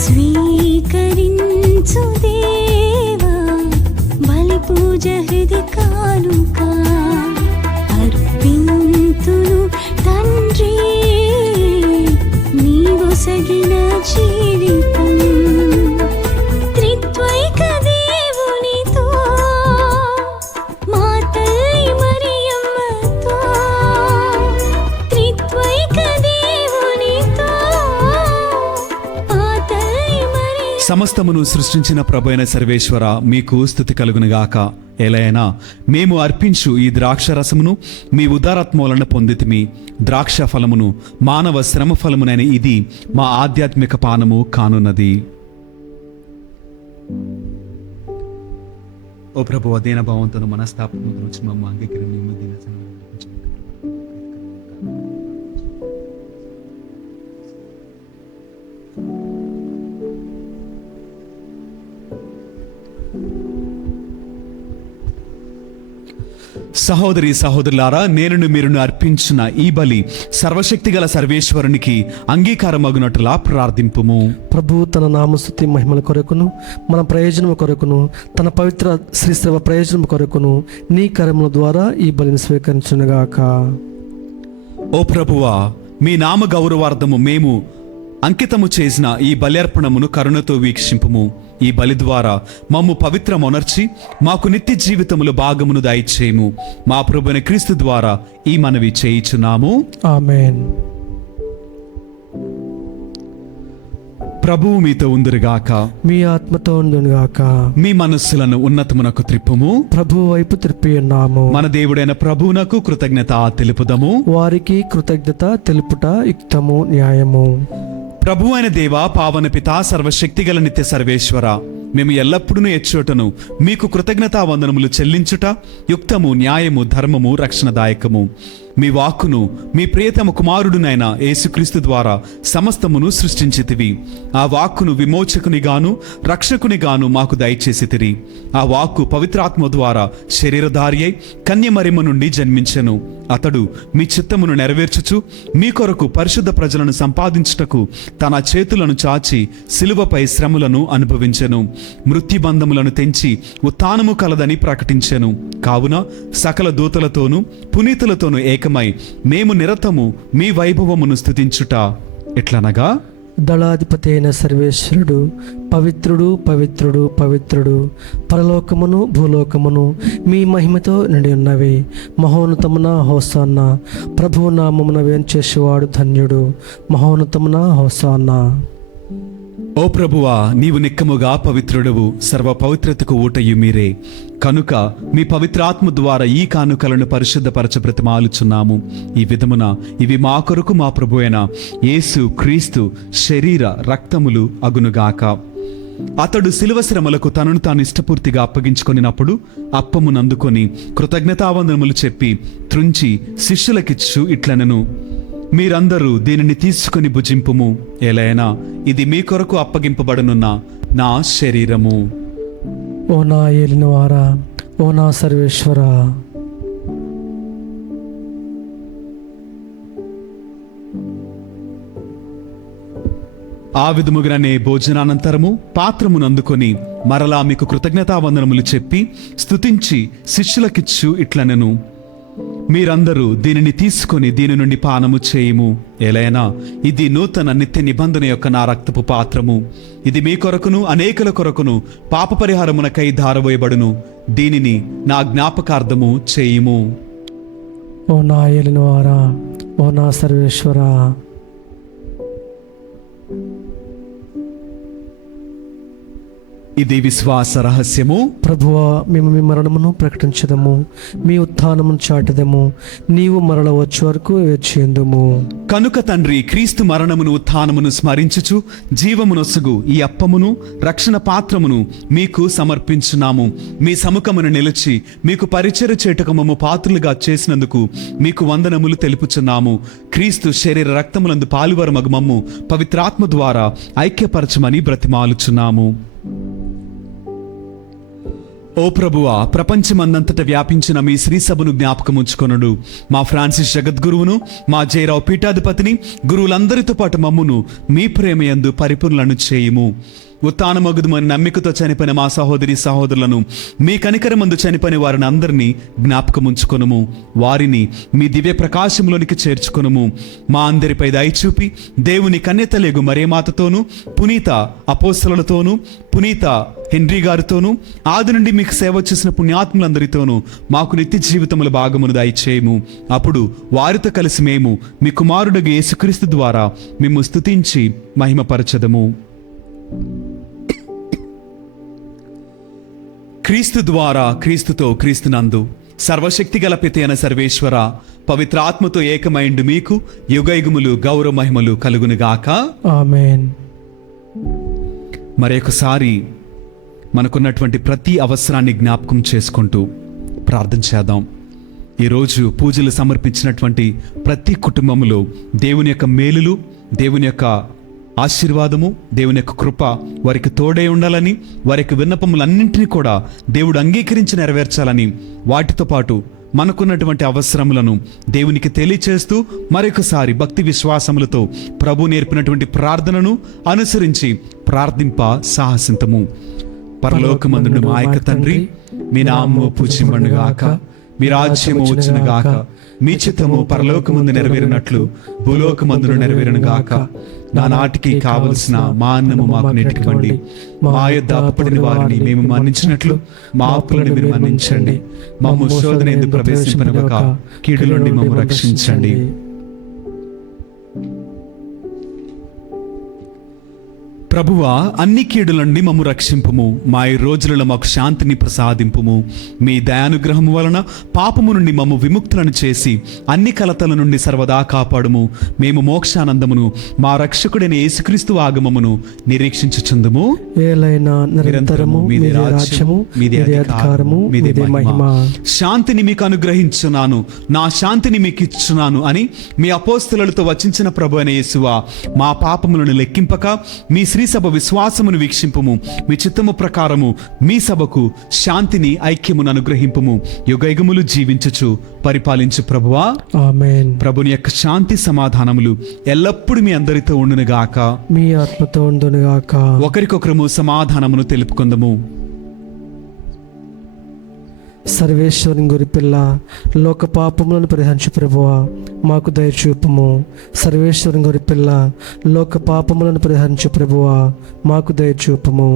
స్వీకరించు దేవా బలి పూజ హృది కానుక అర్పింతును తండ్రి. నీవొసగిన జీవితం త్రిత్వైక దేవునితో మా తల్లి మరియమ్మతో, త్రిత్వైక దేవునితో మా తల్లి మరియమ్మ. సమస్తమును సృష్టించిన ప్రభైన సర్వేశ్వర మీకు స్తుతి కలుగునుగాక. ఎలైనా మేము అర్పించు ఈ ద్రాక్ష రసమును మీ ఉదారాత్మూలన పొందితిమి. ద్రాక్ష ఫలమును మానవ శ్రమ ఫలమునని ఇది మా ఆధ్యాత్మిక పానము కానున్నది. ఓ ప్రభు అదేన భావంతో మనస్తాపముతో వచ్చి మమ్మ అంగీకరించి సహోదరి సహోదరులారా, నేను మీరును అర్పించిన ఈ బలి సర్వశక్తిగల సర్వేశ్వరునికి అంగీకారమగునట్లా ప్రార్థింపుము. ప్రభు తన నామస్తుతి మహిమల కొరకును మన ప్రయోజనం కొరకును తన పవిత్ర శ్రీసేవ ప్రయోజనం కొరకును నీ కరముల ద్వారా ఈ బలిని స్వీకరించునుగాక. ఓ ప్రభువా, మీ నామ గౌరవార్థము మేము అంకితము చేసిన ఈ బలి కరుణతో వీక్షింపుము. ఈ బలి ద్వారా మమ్ము పవిత్రమొనర్చి మాకు నిత్య జీవితములు భాగమును దయచేయము. మా ప్రభువైన క్రీస్తు ద్వారా ఈ మనవి చేయుచున్నాము. ఆమేన్. ప్రభువు మీతో ఉందురుగాక. మీ ఆత్మతో ఉండునుగాక. మీ మనస్సులను ఉన్నతమునకు త్రిప్పుము. ప్రభు వైపు త్రిప్పి ఉన్నాము. మన దేవుడైన ప్రభువునకు కృతజ్ఞత తెలుపుదము. వారికి కృతజ్ఞత తెలుపుట యుక్తము, న్యాయము. ప్రభు అయిన దేవ, పావన పిత, సర్వశక్తిగల నిత్య సర్వేశ్వర, మేము ఎల్లప్పుడూ ఎచ్చోటను మీకు కృతజ్ఞతా వందనములు చెల్లించుట యుక్తము, న్యాయము, ధర్మము, రక్షణదాయకము. మీ వాక్కును మీ ప్రియతమ కుమారుడునైన యేసుక్రీస్తు ద్వారా సమస్తమును సృష్టించితివి. ఆ వాక్కును విమోచకునిగాను రక్షకునిగాను మాకు దయచేసితిరి. ఆ వాక్కు పవిత్రాత్మ ద్వారా శరీరధారి అయి కన్యమరిమ నుండి జన్మించెను. అతడు మీ చిత్తమును నెరవేర్చుచు మీ కొరకు పరిశుద్ధ ప్రజలను సంపాదించుటకు తన చేతులను చాచి సిలువపై శ్రమలను అనుభవించెను. మృత్యుబంధములను తెంచి ఉత్థానము కలదని ప్రకటించెను. కావున సకల దూతలతోనూ పునీతులతోనూ ఏకమై మేము నిరతము మీ వైభవమును స్తుతించుట ఎట్లనగా, దళాధిపతి అయిన సర్వేశ్వరుడు పవిత్రుడు పవిత్రుడు పవిత్రుడు, పరలోకమును భూలోకమును మీ మహిమతో నిండి ఉన్నవి. మహోన్నతమున హోసాన్న, ప్రభువు నామమున వేంచేసేవాడు ధన్యుడు. మహోన్నతమున హోసాన్న. ఓ ప్రభువా, నీవు నిక్కముగా పవిత్రుడవు, సర్వ పవిత్రతకు ఊటయు మీరే. కనుక మీ పవిత్రాత్మ ద్వారా ఈ కానుకలను పరిశుద్ధపరచ బ్రతిమాలుచున్నాము. ఈ విధమున ఇవి మా కొరకు మా ప్రభు అయిన యేసు క్రీస్తు శరీర రక్తములు అగునుగాక. అతడు శిలువ శ్రమలకు తనను తాను ఇష్టపూర్తిగా అప్పగించుకొనినప్పుడు అప్పమునందుకొని కృతజ్ఞతావందనములు చెప్పి త్రుంచి శిష్యులకిచ్చు ఇట్లనెను, మీరందరూ దీనిని తీసుకుని భుజింపుము. ఎలైనా ఇది మీ కొరకు అప్పగింపబడనున్న నా శరీరము. ఓ నా ఏలినవారా, ఓ నా సర్వేశ్వరా, ఆ విధముగానే భోజనానంతరము పాత్రమును అందుకొని మరలా మీకు కృతజ్ఞతావందనములు చెప్పి స్తుతించి శిష్యులకిచ్చు ఇట్లనెను, మీరందరూ దీనిని తీసుకొని దీని నుండి పానము చేయుము. ఎలైనా ఇది నూతన నిత్య నిబంధన యొక్క నా రక్తపు పాత్రము. ఇది మీ కొరకును అనేకుల కొరకును పాప పరిహారమునకై ధారవేయబడును. దీనిని నా జ్ఞాపకార్థము చేయుము. ఓ నా ఏలినవారా, ఓ నా సర్వేశ్వరా, ఇది విశ్వాస రహస్యము. ప్రభువా, మేము మీ మరణమును ప్రకటించదము, మీ ఉత్థానమును చాటదము. నీవు మరల వచ్చే వరకు వేచియుందుము. కనుక తండ్రి, క్రీస్తు మరణమును ఉత్థానమును స్మరించుచు జీవమునొసగు ఈ అప్పమును రక్షణ పాత్రమును మీకు సమర్పించున్నాము. మీ సముఖమును నిలిచి మీకు పరిచర్య చేయుటకు మమ్ము పాత్రులుగా చేసినందుకు మీకు వందనములు తెలుపుచున్నాము. క్రీస్తు శరీర రక్తములందు పాలువరమగు మమ్ము పవిత్రాత్మ ద్వారా ఐక్యపరచమని బ్రతిమాలుచున్నాము. ఓ ప్రభువా, ప్రపంచమందంతట వ్యాపించిన మీ శ్రీ సభను జ్ఞాపకముంచుకొనుడు. మా ఫ్రాన్సిస్ జగద్గురువును, మా జయరావు పీఠాధిపతిని, గురువులందరితో పాటు మమ్మును మీ ప్రేమయందు పరిపూర్ణలను చేయుము. ఉత్థానమగుదుమని నమ్మికతో చనిపోయిన మా సహోదరి సహోదరులను, మీ కనికరమందు చనిపోయిన వారిని అందరినీ జ్ఞాపకముంచుకొనుము. వారిని మీ దివ్య ప్రకాశంలోనికి చేర్చుకొనుము. మా అందరిపై దయచూపి దేవుని కన్యతలేగు మరియమాతతోనూ, పునీత అపోస్తలులతోనూ, పునీత హెన్రీ గారితోనూ, ఆది నుండి మీకు సేవ చేసిన పుణ్యాత్ములందరితోనూ మాకు నిత్య జీవితముల భాగమును దయచేయము. అప్పుడు వారితో కలిసి మేము మీ కుమారుడు యేసుక్రీస్తు ద్వారా మేము స్తుతించి మహిమపరచదము. క్రీస్తు ద్వారా, క్రీస్తుతో, క్రీస్తునందు సర్వశక్తి గల పిత అయిన సర్వేశ్వర, పవిత్రాత్మతో ఏకమైండు మీకు యుగయుగములు గౌరవ మహిమలు కలుగునుగాక. ఆమేన్. మరొకసారి మనకున్నటువంటి ప్రతి అవసరాన్ని జ్ఞాపకం చేసుకుంటూ ప్రార్థన చేద్దాం. ఈరోజు పూజలు సమర్పించినటువంటి ప్రతి కుటుంబంలో దేవుని యొక్క మేలులు, దేవుని యొక్క ఆశీర్వాదము, దేవుని యొక్క కృప వారికి తోడై ఉండాలని, వారికి విన్నపములన్నింటినీ కూడా దేవుడు అంగీకరించి నెరవేర్చాలని, వాటితో పాటు మనకున్నటువంటి అవసరములను దేవునికి తెలియచేస్తూ మరొకసారి భక్తి విశ్వాసములతో ప్రభు నేర్పినటువంటి ప్రార్థనను అనుసరించి ప్రార్థింప సాహసింతము. పరలోకమందుండు మా యొక్క తండ్రి, మీ నామము పూజింపబడుగాక, మీ రాజ్యము వచ్చునుగాక, మీ చిత్తము పరలోకమందు నెరవేరినట్లు భూలోకమందును నెరవేరునుగాక. నా నాటికి కావలసిన మా అన్నము మాకు నెట్టుకోండి. మా యొద్ద అప్పుపడిన వారిని మేము మన్నించినట్లు మా అప్పులను మీరు మన్నించండి. మమ్ము శోధన యందు ప్రవేశింపనివ్వక కీడు నుండి మమ్ము రక్షించండి. ప్రభువా, అన్ని కీడుల నుండి మమ్ము రక్షింపుము. మా ఈ రోజులలో మాకు శాంతిని ప్రసాదింపుము. మీ దయానుగ్రహము వలన పాపము నుండి మమ్ము విముక్తులను చేసి అన్ని కలతల నుండి సర్వదా కాపాడుము. మేము మోక్షానందమును మా రక్షకుడైన యేసుక్రీస్తు ఆగమమును నిరీక్షించుచుందుము. ఏలైనా నిరంతరము మీదే రాజ్యము, మీదే అధికారము, మీదే మహిమ. శాంతిని మీకు అనుగ్రహించున్నాను, నా శాంతిని మీకు ఇచ్చున్నాను అని మీ అపోస్తలులతో వచించిన ప్రభు అయిన యేసువా, మా పాపములను లెక్కింపక మీ శ్రీ సభ విశ్వాసమును వీక్షింపుము. మీ చిత్తము ప్రకారము మీ సభకు శాంతిని ఐక్యమును అనుగ్రహింపుము. యుగయుగములు జీవించుచు పరిపాలించు ప్రభువా, ఆమేన్. ప్రభుని యొక్క శాంతి సమాధానములు ఎల్లప్పుడూ మీ అందరితో ఉండునుగాక. మీ ఆత్మతో ఉండునుగాక. ఒకరికొకరము సమాధానమును తెలుపుకుందము. సర్వేశ్వరుని గొరిపిల్ల, లోక పాపములను పరిహరించు ప్రభువా, మాకు దయచూపుము. సర్వేశ్వరుని గొరిపిల్ల, లోక పాపములను పరిహరించు ప్రభువా, మాకు దయచూపుము.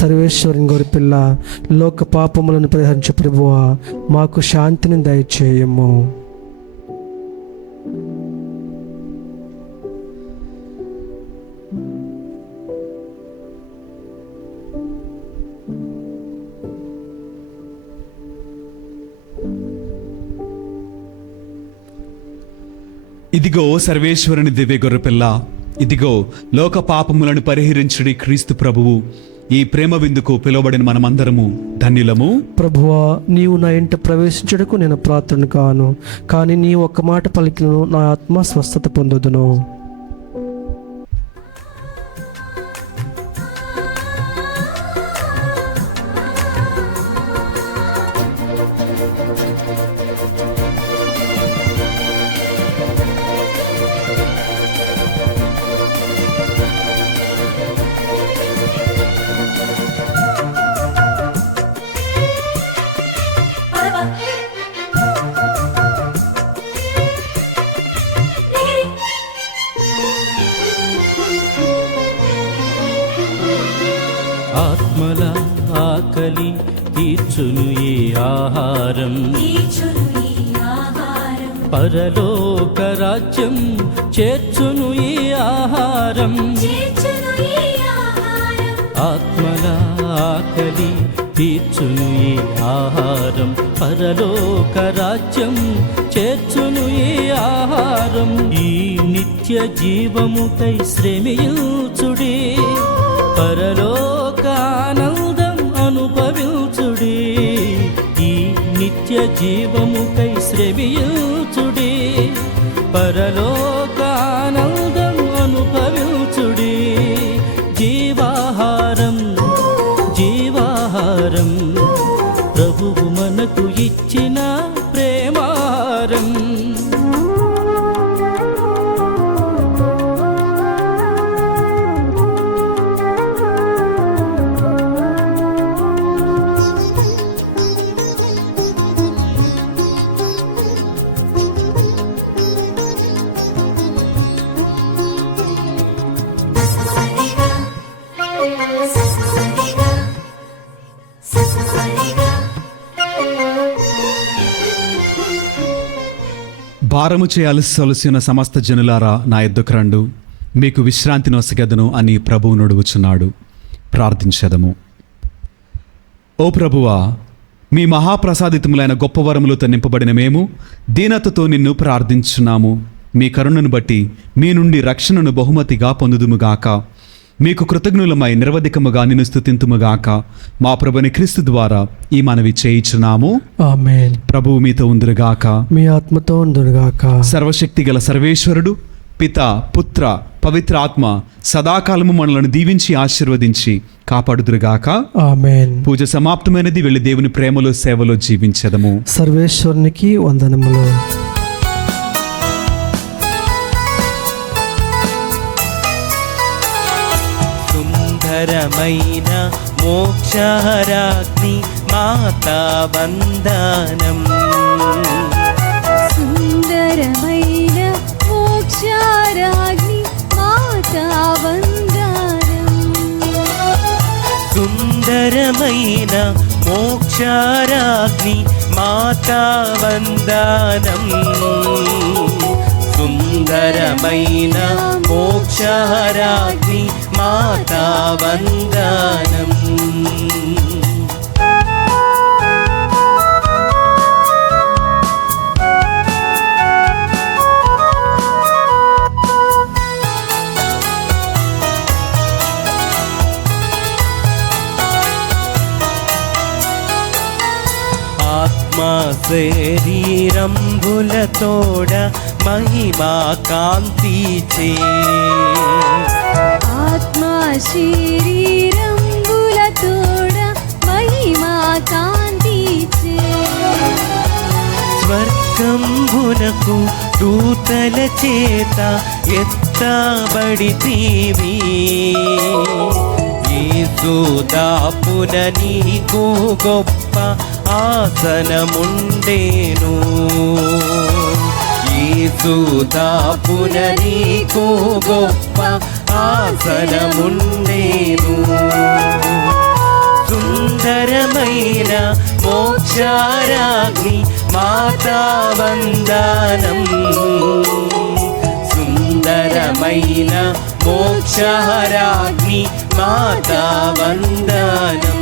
సర్వేశ్వరుని గొరిపిల్ల, లోక పాపములను పరిహరించు ప్రభువా, మాకు శాంతిని దయచేయము. ఇదిగో సర్వేశ్వరుని దివ్య గొర్రెపిల్ల, ఇదిగో లోక పాపములను పరిహరించుడి క్రీస్తు ప్రభువు. ఈ ప్రేమ విందుకు పిలువబడిన మనమందరము ధన్యులము. ప్రభువా, నీవు నా ఇంట ప్రవేశించుటకు నేను ప్రార్థన కాను, కానీ నీ ఒక్క మాట పలికినను నా ఆత్మ స్వస్థత పొందుదును. ఆత్మల ఆకలి తీర్చును ఈ ఆహారం, పరలోక రాజ్యం చేర్చును ఈ ఆహారం. ఆత్మల ఆకలి తీర్చును ఈ ఆహారం, పరలోక రాజ్యం చేర్చును ఈ ఆహారం. ఈ నిత్య జీవముకై శ్రమించుడి, పరలోకానందం అనుభవించుడి. ఈ నిత్య జీవముకై శ్రమించుడి, పరలోకానందం అనుభవించుడి. జీవాహారం జీవాహారం, ప్రభువు మనకు ఇచ్చిన ప్రేమాహారం. భారము చేయాల్సిన సమస్త జనులారా నా యొద్దకు రండు, మీకు విశ్రాంతి నొసగెదను అని ప్రభువు నుడువుచున్నాడు. ప్రార్థించెదము. ఓ ప్రభువా, మీ మహాప్రసాదితములైన గొప్ప వరములతో నింపబడిన మేము దీనతతో నిన్ను ప్రార్థించున్నాము. మీ కరుణను బట్టి మీ నుండి రక్షణను బహుమతిగా పొందుదుముగాక. మీకు కృతజ్ఞులమై నిరవధికముగా నిన్ను స్తుతింతుముగాక. మా ప్రభుని క్రీస్తు ద్వారా ఈ మనవి చేయించున్నాము. ఆమేన్. ప్రభువు మీతో ఉందురుగాక. మీ ఆత్మతో ఉండునుగాక. సర్వశక్తి గల సర్వేశ్వరుడు పిత, పుత్ర, పవిత్ర ఆత్మ సదాకాలము మనలను దీవించి ఆశీర్వదించి కాపాడుదురుగాక. ఆమేన్. పూజ సమాప్తమైనది. వెళ్ళి దేవుని ప్రేమలో సేవలో జీవించెదము. సర్వేశ్వరునికి వందనములు. సుందరమైన మోక్షరాగ్ని మాతా వందనం. సుందరమైన మోక్షరాగ్ని మాతా వందనం. సుందరమైన మోక్షరాగ్ని మాతా వందనం. సుందరమైన మోక్షరాగ్ని మాతా వందనం. ఆత్మ శరీరంబులతోడ మహిమా కాంతిచే ఆత్మా శరీరంబులతోడ మహిమా కాంతిచే స్వర్గంబునకు దూతల చేత ఎత్తబడితీవి. యేసుదాపున నీకు గొప్ప ఆసనముండేను. యేసుదాపున నీకు గొప్ప ఆసనముండేను. సుందరమైన మోక్షారాగ్ని మాతా వందనం. సుందరమైన మోక్షారాగ్ని మాతా వందనం.